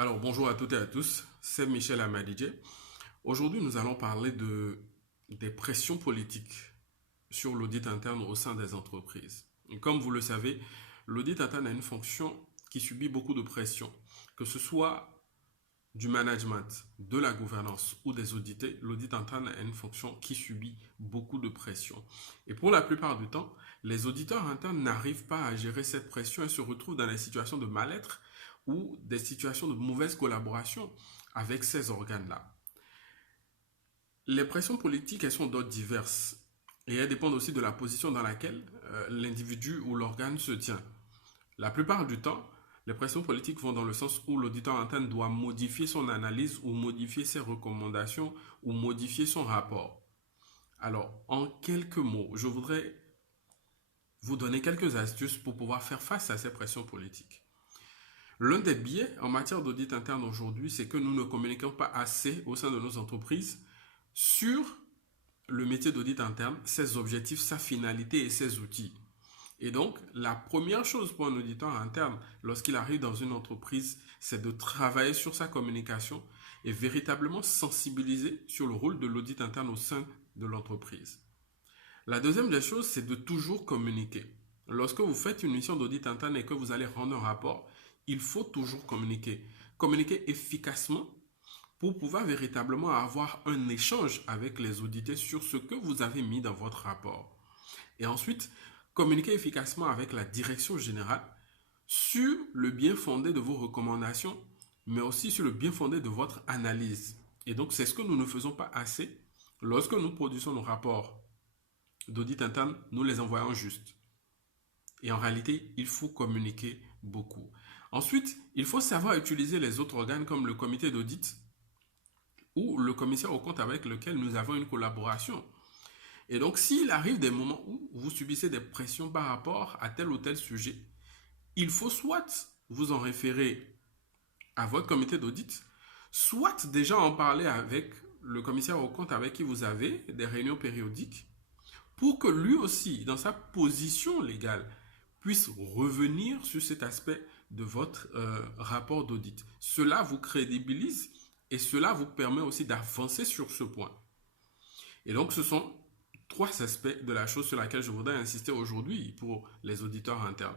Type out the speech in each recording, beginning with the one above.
Alors, bonjour à toutes et à tous, c'est Michel Amadidje. Aujourd'hui, nous allons parler des pressions politiques sur l'audit interne au sein des entreprises. Et comme vous le savez, l'audit interne a une fonction qui subit beaucoup de pression, que ce soit du management, de la gouvernance ou des audités. L'audit interne a une fonction qui subit beaucoup de pression. Et pour la plupart du temps, les auditeurs internes n'arrivent pas à gérer cette pression et se retrouvent dans des situations de mal-être ou des situations de mauvaise collaboration avec ces organes-là. Les pressions politiques, elles sont d'autres diverses et elles dépendent aussi de la position dans laquelle l'individu ou l'organe se tient. La plupart du temps, les pressions politiques vont dans le sens où l'auditeur interne doit modifier son analyse ou modifier ses recommandations ou modifier son rapport. Alors, en quelques mots, je voudrais vous donner quelques astuces pour pouvoir faire face à ces pressions politiques. L'un des biais en matière d'audit interne aujourd'hui, c'est que nous ne communiquons pas assez au sein de nos entreprises sur le métier d'audit interne, ses objectifs, sa finalité et ses outils. Et donc, la première chose pour un auditeur interne, lorsqu'il arrive dans une entreprise, c'est de travailler sur sa communication et véritablement sensibiliser sur le rôle de l'audit interne au sein de l'entreprise. La deuxième des choses, c'est de toujours communiquer. Lorsque vous faites une mission d'audit interne et que vous allez rendre un rapport, il faut toujours communiquer. Communiquer efficacement pour pouvoir véritablement avoir un échange avec les audités sur ce que vous avez mis dans votre rapport. Et ensuite, communiquer efficacement avec la direction générale sur le bien fondé de vos recommandations, mais aussi sur le bien fondé de votre analyse. Et donc, c'est ce que nous ne faisons pas assez. Lorsque nous produisons nos rapports d'audit interne, nous les envoyons juste. Et en réalité, il faut communiquer beaucoup. Ensuite, il faut savoir utiliser les autres organes comme le comité d'audit ou le commissaire aux comptes avec lequel nous avons une collaboration. Et donc, s'il arrive des moments où vous subissez des pressions par rapport à tel ou tel sujet, il faut soit vous en référer à votre comité d'audit, soit déjà en parler avec le commissaire aux comptes avec qui vous avez des réunions périodiques pour que lui aussi, dans sa position légale, puisse revenir sur cet aspect de votre rapport d'audit. Cela vous crédibilise et cela vous permet aussi d'avancer sur ce point. Et donc, ce sont trois aspects de la chose sur laquelle je voudrais insister aujourd'hui pour les auditeurs internes.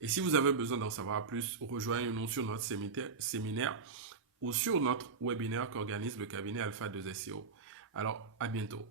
Et si vous avez besoin d'en savoir plus, rejoignez-nous sur notre séminaire ou sur notre webinaire qu'organise le cabinet Alpha 2 SEO. Alors, à bientôt.